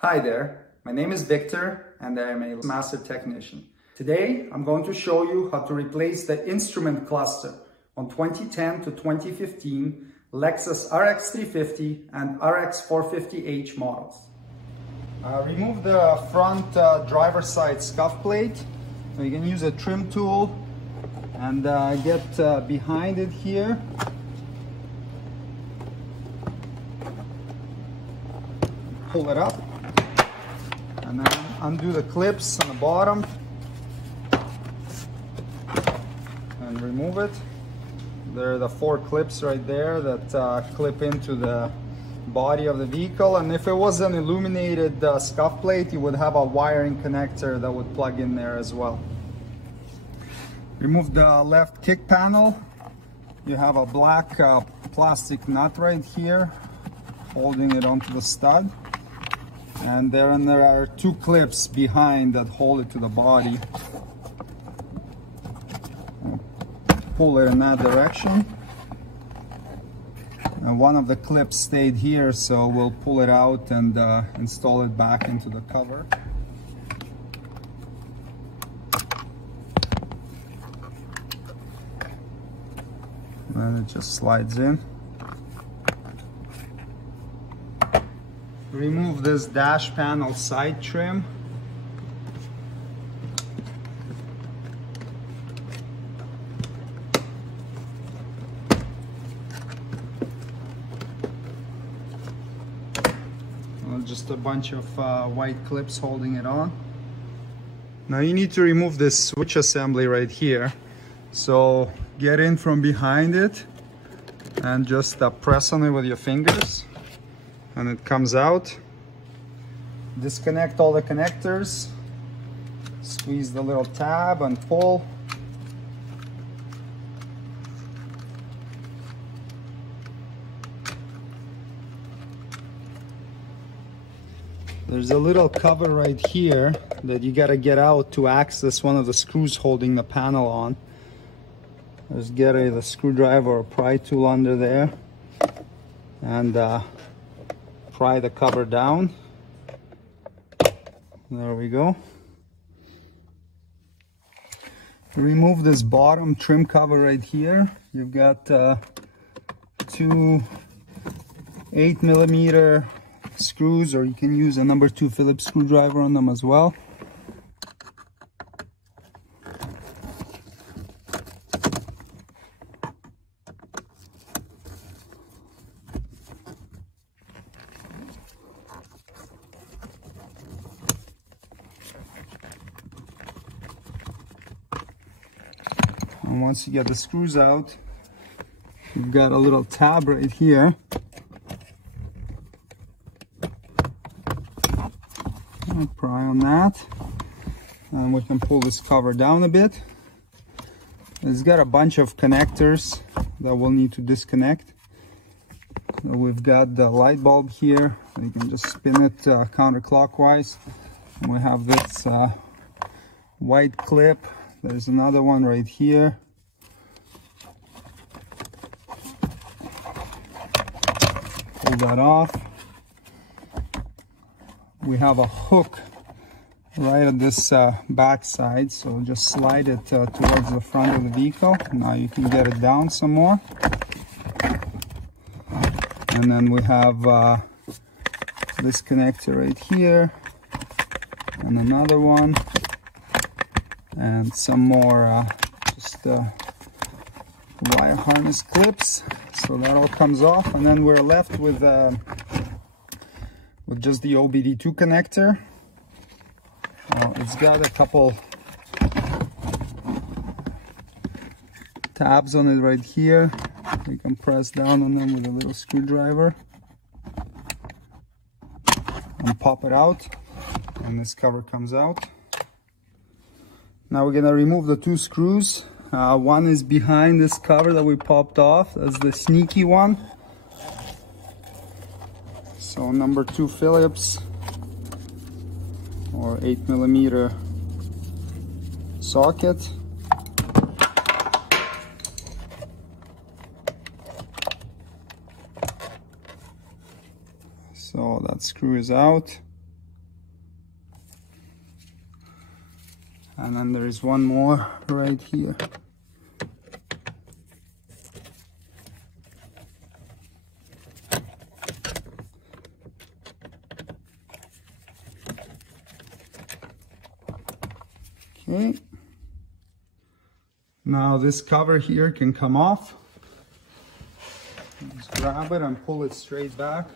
Hi there, my name is Victor and I am a master technician. Today I'm going to show you how to replace the instrument cluster on 2010 to 2015 Lexus RX350 and RX450h models. Remove the front driver's side scuff plate. So you can use a trim tool and get behind it here. Pull it up. And then undo the clips on the bottom and remove it. There are the 4 clips right there that clip into the body of the vehicle. And if it was an illuminated scuff plate, you would have a wiring connector that would plug in there as well. Remove the left kick panel. You have a black plastic nut right here holding it onto the stud. And there are 2 clips behind that hold it to the body. Pull it in that direction. And one of the clips stayed here, so we'll pull it out and install it back into the cover. And it just slides in. Remove this dash panel side trim. Just a bunch of white clips holding it on. Now you need to remove this switch assembly right here. So get in from behind it and just press on it with your fingers. And it comes out. Disconnect all the connectors, squeeze the little tab and pull. There's a little cover right here that you gotta get out to access one of the screws holding the panel on. Just get the screwdriver or pry tool under there and pry the cover down. There we go. Remove this bottom trim cover right here. You've got 2 8mm screws, or you can use a number 2 Phillips screwdriver on them as well. And once you get the screws out, you've got a little tab right here. I'll pry on that, and we can pull this cover down a bit. It's got a bunch of connectors that we'll need to disconnect. So we've got the light bulb here. You can just spin it counterclockwise. And we have this white clip. There's another one right here. Pull that off. We have a hook right at this back side, so just slide it towards the front of the vehicle. Now you can get it down some more. And then we have this connector right here, and another one. And some more just wire harness clips. So that all comes off, and then we're left with just the OBD2 connector. It's got a couple tabs on it right here. You can press down on them with a little screwdriver and pop it out, and this cover comes out. Now we're gonna remove the 2 screws. One is behind this cover that we popped off. That's the sneaky one. So number 2 Phillips or 8mm socket. So that screw is out. And then there is one more right here. Okay. Now this cover here can come off. Just grab it and pull it straight back.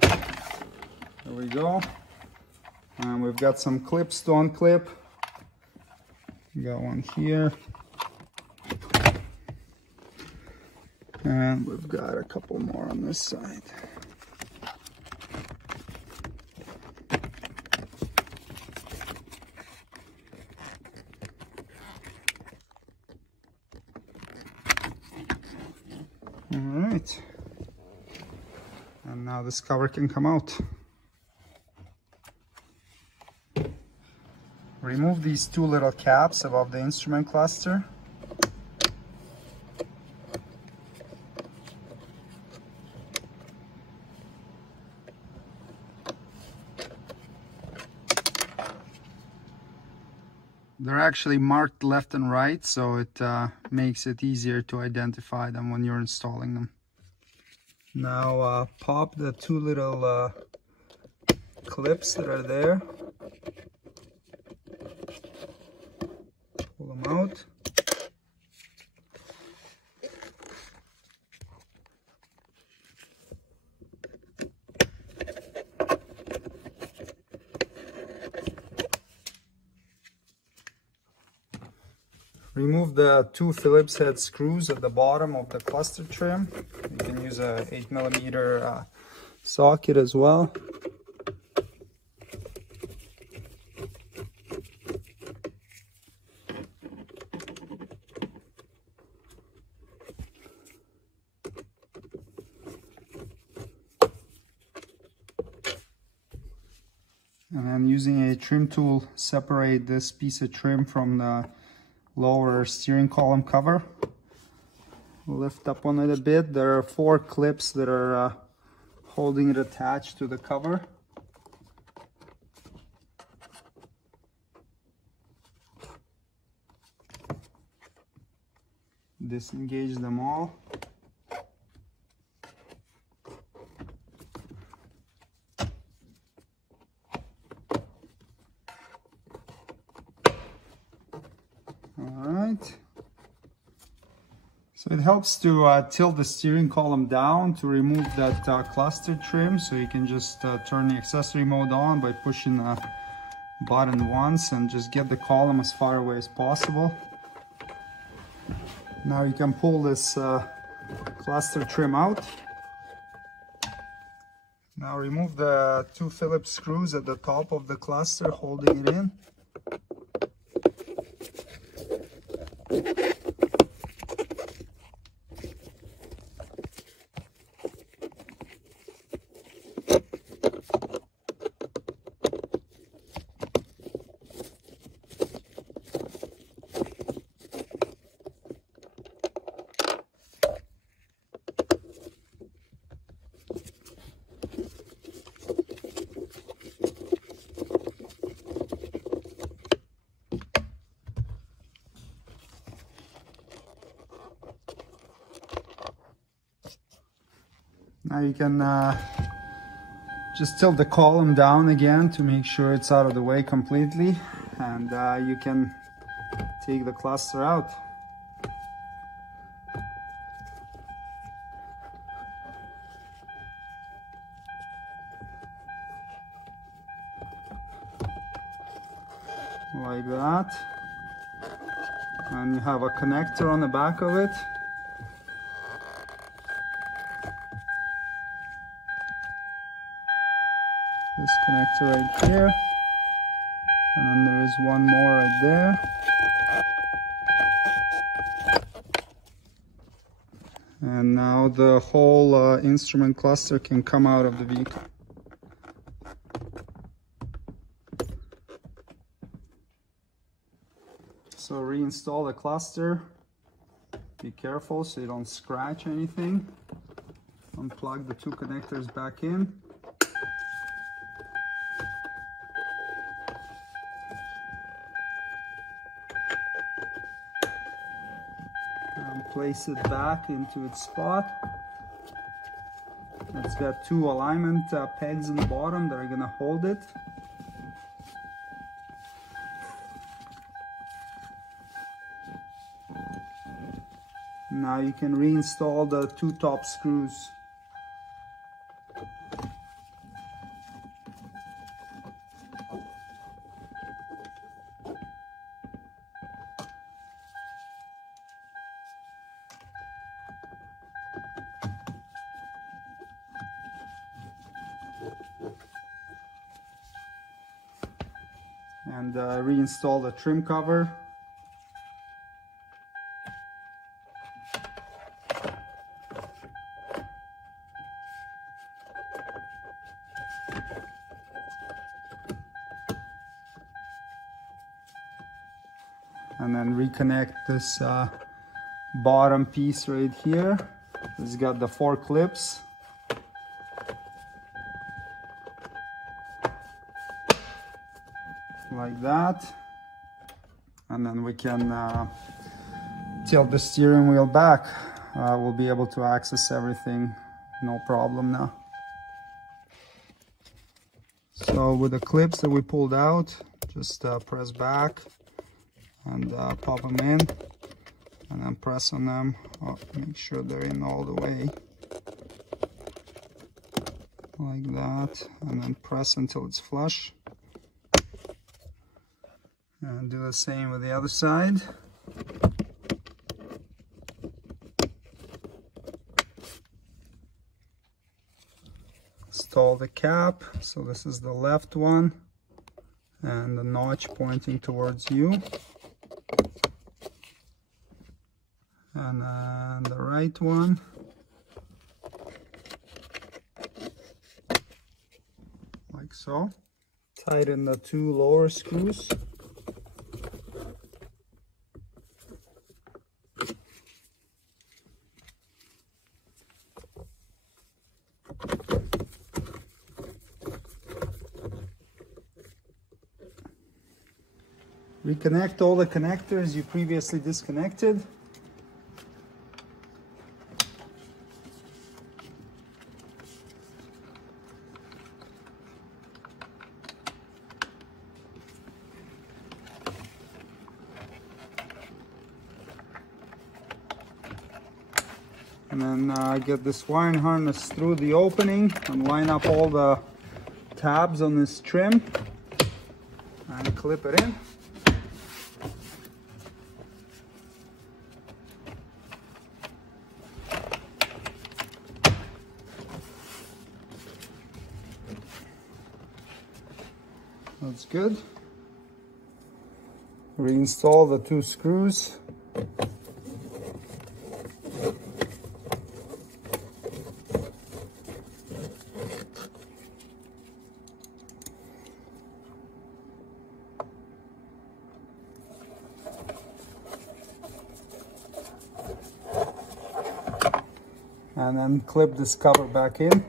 There we go. And we've got some clips to unclip. We got one here. And we've got a couple more on this side. Alright. And now this cover can come out. Remove these two little caps above the instrument cluster. They're actually marked left and right, so it makes it easier to identify them when you're installing them. Now pop the two little clips that are there. Pull them out. Remove the two Phillips head screws at the bottom of the cluster trim. You can use a 8mm socket as well. And then using a trim tool, separate this piece of trim from the lower steering column cover. Lift up on it a bit. There are 4 clips that are holding it attached to the cover. Disengage them all. Alright, so it helps to tilt the steering column down to remove that cluster trim, so you can just turn the accessory mode on by pushing the button once and just get the column as far away as possible. Now you can pull this cluster trim out. Now remove the 2 Phillips screws at the top of the cluster holding it in. Now you can just tilt the column down again to make sure it's out of the way completely, and you can take the cluster out. Like that. And you have a connector on the back of it. This connector right here, and then there is one more right there. And now the whole instrument cluster can come out of the vehicle. So reinstall the cluster. Be careful so you don't scratch anything. Unplug the 2 connectors back in. place it back into its spot. It's got two alignment pegs in the bottom that are gonna hold it. Now you can reinstall the two top screws. And reinstall the trim cover. And then reconnect this bottom piece right here. It's got the 4 clips. Like that. And then we can tilt the steering wheel back. We'll be able to access everything, no problem now. So with the clips that we pulled out, just press back and pop them in, and then press on them. Make sure they're in all the way, like that, and then press until it's flush. And do the same with the other side. Install the cap. So this is the left one, and the notch pointing towards you. And then the right one. Like so. Tighten the 2 lower screws. Reconnect all the connectors you previously disconnected. And then get this wiring harness through the opening and line up all the tabs on this trim and clip it in. That's good. Reinstall the 2 screws. And then clip this cover back in.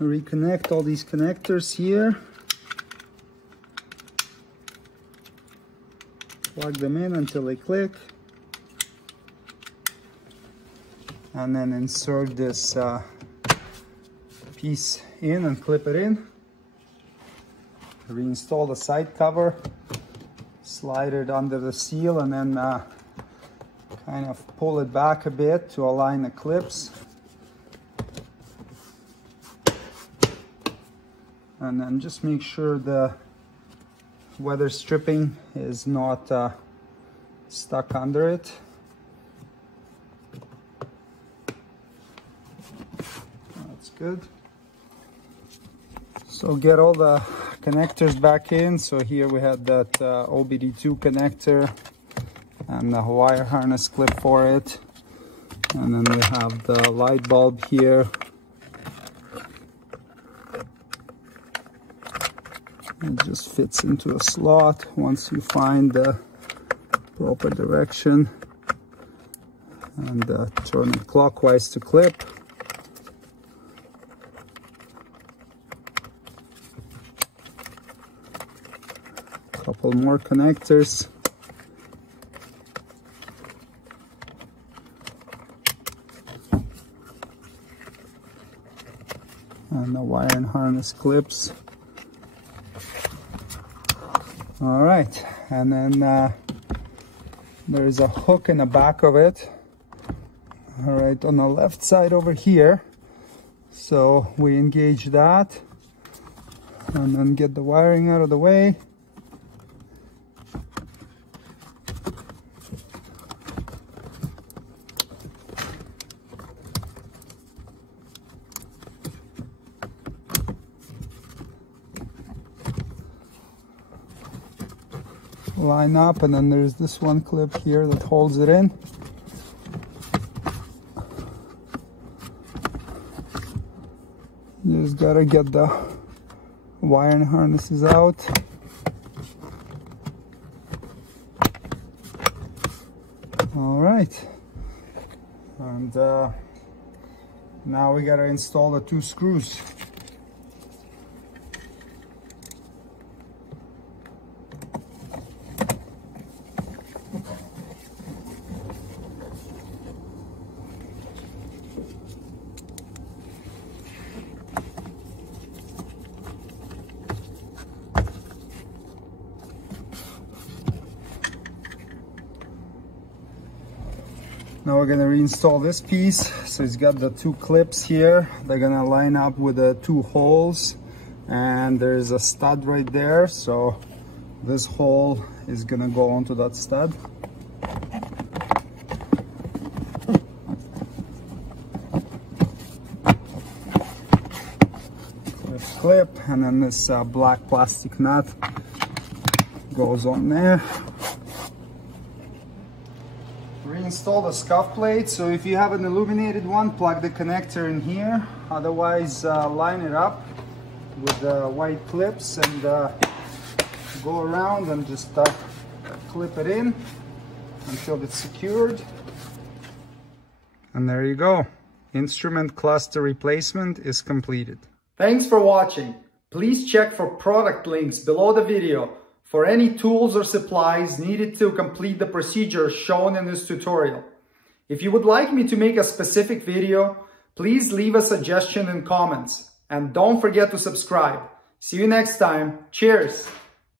Reconnect all these connectors here. Plug them in until they click. And then insert this piece in and clip it in. Reinstall the side cover. Slide it under the seal and then kind of pull it back a bit to align the clips. And then just make sure the weather stripping is not stuck under it. That's good. So get all the connectors back in. So here we had that OBD2 connector and the wire harness clip for it. And then we have the light bulb here. It just fits into a slot once you find the proper direction, and turn it clockwise to clip. Couple more connectors. and the wire and harness clips. All right, and then there's a hook in the back of it. All right, on the left side over here. So we engage that and then get the wiring out of the way. Line up, and then there's this one clip here that holds it in. You just gotta get the wire and harnesses out. All right, and now we gotta install the 2 screws. Now we're gonna reinstall this piece. So it's got the 2 clips here. They're gonna line up with the 2 holes, and there's a stud right there. So this hole is gonna go onto that stud. Clip, and then this black plastic nut goes on there. Reinstall the scuff plate. So if you have an illuminated one, plug the connector in here. Otherwise, line it up with the white clips and go around and just clip it in until it's secured. And there you go. Instrument cluster replacement is completed. Thanks for watching. Please check for product links below the video for any tools or supplies needed to complete the procedure shown in this tutorial. If you would like me to make a specific video, please leave a suggestion in comments. And don't forget to subscribe. See you next time. Cheers!